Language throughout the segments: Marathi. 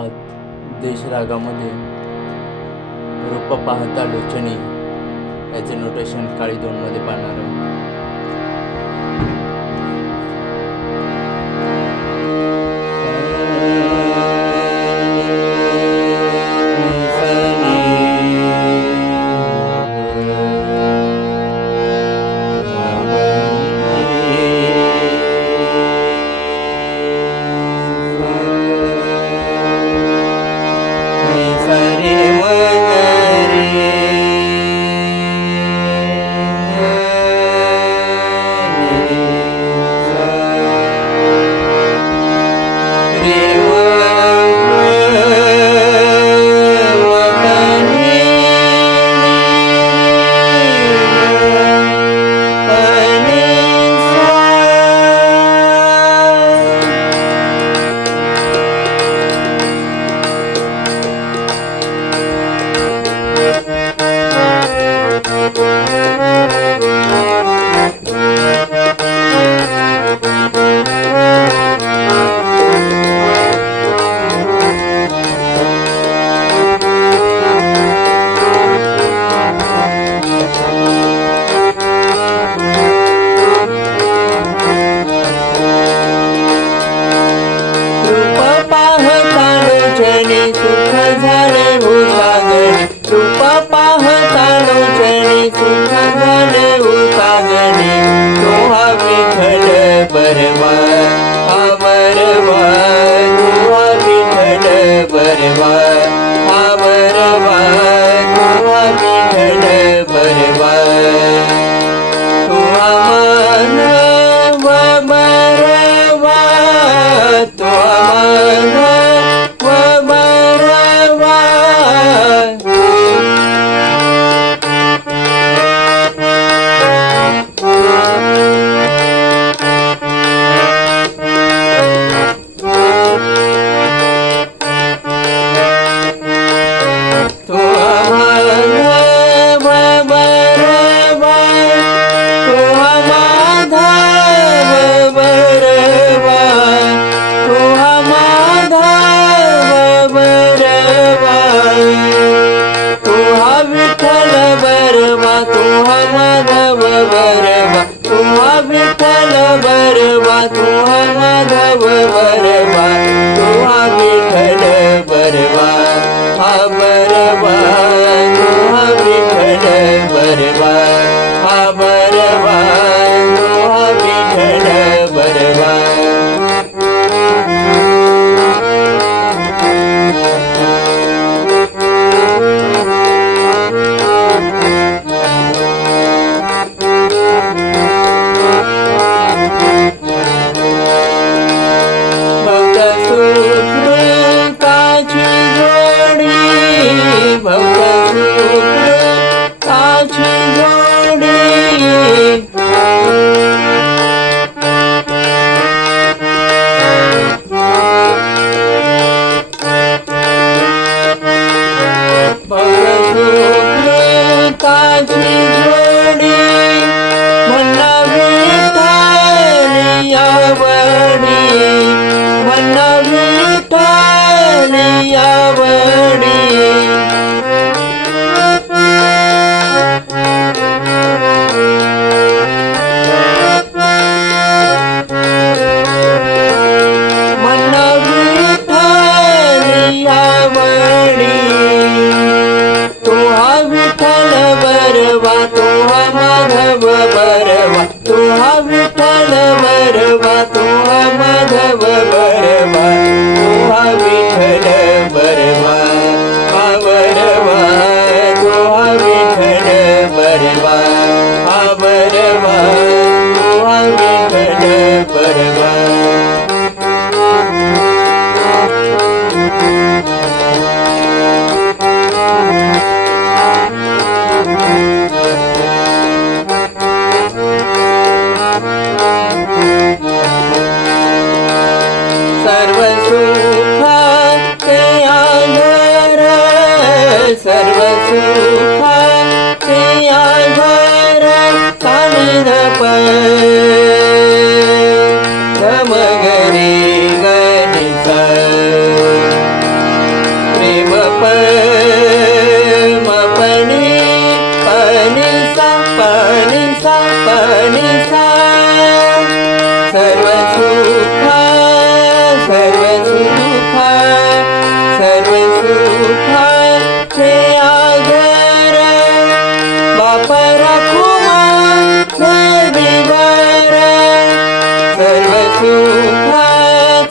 आज देशरागामध्ये रूप पाहता लोचनी याचे नोटेशन काळी 2 मध्ये पाहणार आहोत.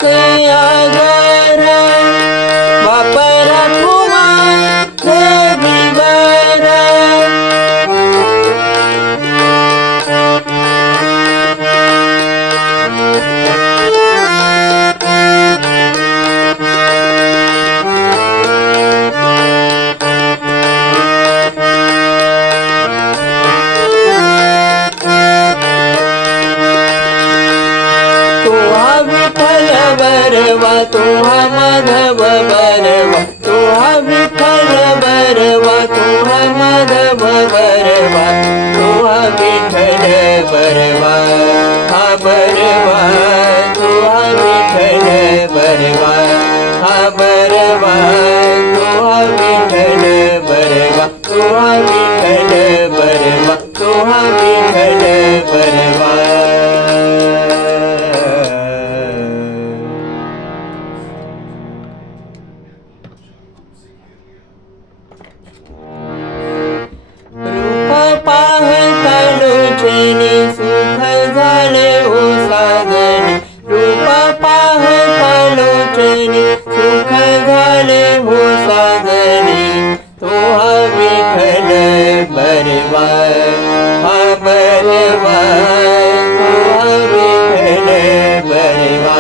ते आगार वापरा तुम्हा देवीवर बरवा तुहा माधव बरवा तुहा विठ्ठल बरवा तुहा माधव बरवा तुहा विठ्ठल बरवा हा बरवा तुहा विठ्ठल बरवा हा बरवा तुहा विठ्ठल बरवा तुहा विठ्ठल बरवा तुहा विठ्ठल बरवा पाहता लोचनी सुख झाले हो साजनी रूप पाहता लोचनी सुख झाले हो साजनी तुहा विठ्ठल बरवा हा बरवा तुहा विठ्ठल बरवा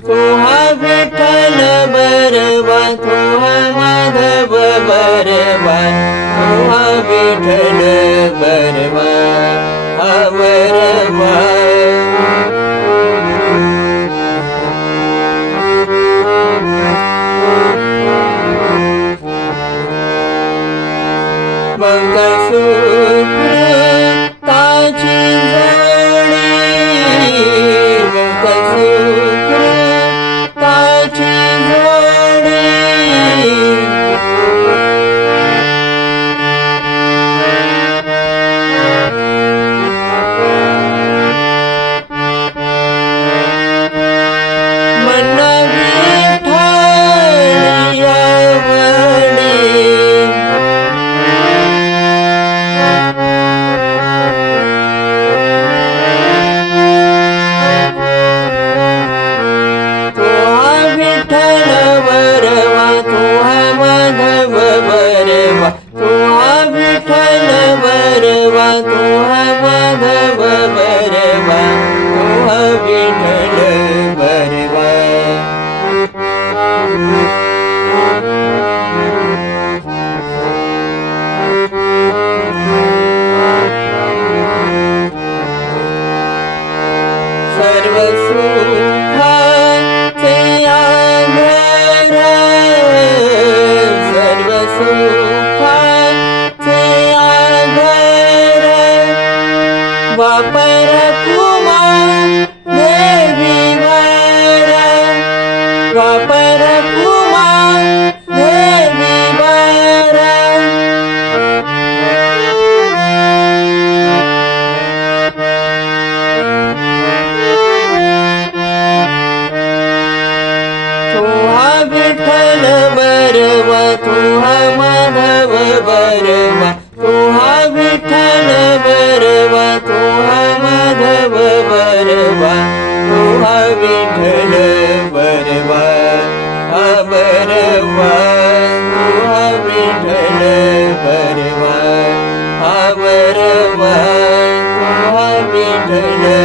तुहा विठ्ठल बरवा तुहा माधव बरवा तुहा विठ्ठल बरवा हा बरवा मंगळसूत्र ताची जोडी मंगळसूत्र ताची जोडी मना विठ्ठलिया तुहा विठ्ठल बरवा तुहा माधव बरवा तुहा विठ्ठल बरवा सर्व सुखाचे आधार सर्व सुखाचे आधार वापर तुम्हा देवीवर वापर तुम्हा देवीवर तुहा विठ्ठल बरवा तुहा माधव बरवा तुहा विठ्ठल बरवा तुहा माधव बरवा तुहा विठ्ठल बरवा हा बरवा तुहा विठ्ठल बरवा हा बरवा तुहा विठ्ठल